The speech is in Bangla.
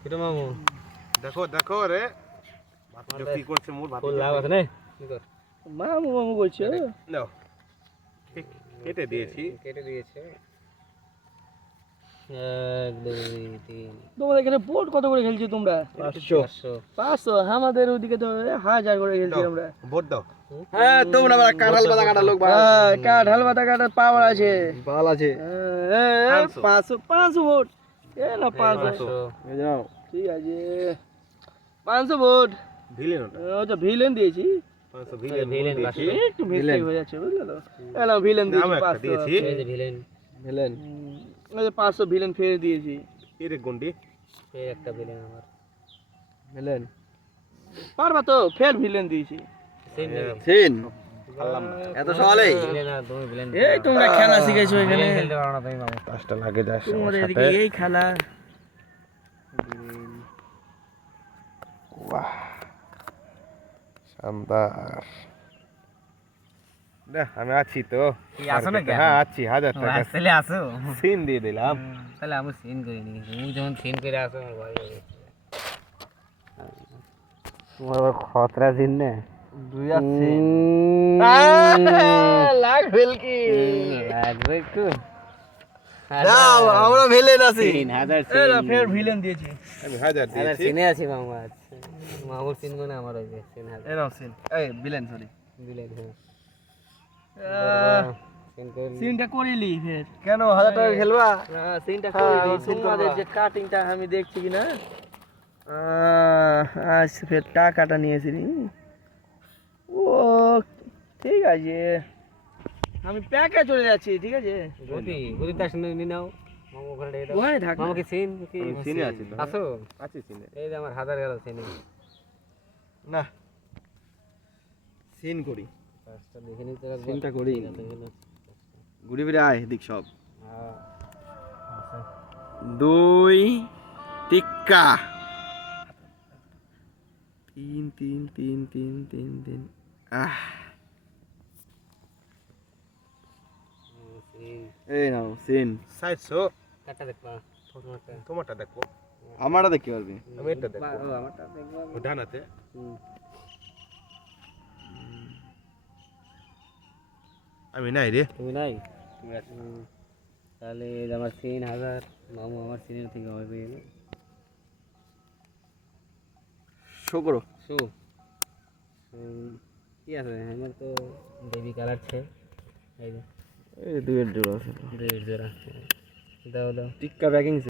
কিটো মামু দেখো দেখো রে বাচ্চা কি করছে মোর ভাত ফুল লাভ আছে না কি কর মামু মামু বলছো নাও ঠিক কেটে দিয়েছি কেটে দিয়েছে 1 2 3 তোমাদের এখানে বোট কত করে খেলছো তোমরা 500 500 আমাদের ওদিকে তো 1000 করে খেলছি আমরা ভোট দাও হ্যাঁ তোমরা আবার কাঁঠাল পাতা কাটা লোক কাঁঠাল পাতা কাটা পাওয়ার আছে বাল আছে 500 500 ভোট এ না 500 এই যাও ঠিক আছে 500 ভোট ভিলেন ওটা ওটা ভিলেন দিয়েছি 500 ভিলেন ভিলেন দিয়েছি একটু মিস্টেক হয়ে যাচ্ছে বুঝলে তো এলা ভিলেন দিয়েছি আমি একটা 500 দিয়েছি এই যে ভিলেন ভিলেন এই যে 500 ভিলেন ফের দিয়েছি এর গুন্ডি এই একটা ভিলেন আমার ভিলেন পারবা তো ফের ভিলেন দিয়েছি সিন সিন পারলাম না এত সহলেই ভিলেন আর তুমি ভিলেন এই তোমরা খেলা শিখাইছো এখানে খেলতে পারো না তুমি মামু পাঁচটা লাগে যায় তোমাদের এদিকে এই খেলা বাহ শানদার না আমি আছি তো কি আছো নাকি? হ্যাঁ আছি 1000 টাকা আসলে আসো সিন দিয়ে দিলাম তাহলে আমি সিন করি নি তুমি যখন সিন করে আসো আমার ভয় লাগে তোমার আবার খতরা সিন না দুই আছে লাগ ভেলকি লাগবে একটু দাও আমরা ভিলেন আছি 3000 এরা ফের ভিলেন দিয়েছি আমি 1000 দিয়েছি সিনে আছি মামু আচ্ছা মামুর সিন মানে আমার হইবে সিন হাজার এরা সিন এই ভিলেন সরি দিলেন হ্যাঁ সিন করে সিনটা করিলি ফের কেন 1000 টাকা খেলবা না সিনটা হ্যাঁ, করে সিন তোমাদের যে কাটিংটা আমি দেখছি কি না আজ ফের টাকাটা নিয়েছি নি ও ঠিক আছে আমি প্যাকে চলে যাচ্ছি ঠিক আছে গতি গতি তার সঙ্গে নিয়ে নাও মামু ওখানে ডেকে দাও ওখানে থাক মামু কি সিন কি সিনে আছি তো আসো আছি সিনে এই যে আমার হাজার গেল সিনে না সিন করি পাঁচটা দেখে নিতে রাখবো সিনটা করি দেখে নাও ঘুরে ফিরে আয় দিক সব হ্যাঁ আচ্ছা 2 টিক্কা 3 আহ সিন এই নাও সিন 700 কাটা দেখবা তোমারটা তোমারটা দেখো আমারটা দেখতে পারবি আমি এটা দেখো আমারটা দেখবা ডানাতে আমি নাই রে তুমি নাই তাহলে এই যে আমার সিন হাজার মামু আমার সিনের থেকে হবে শো করো শু কি আছে আমার তো বেবি কালার ছে এই যে এই দুইয়ের জোড়া আছে দুই জোড়া দাও দাও টিক্কা প্যাকিং সে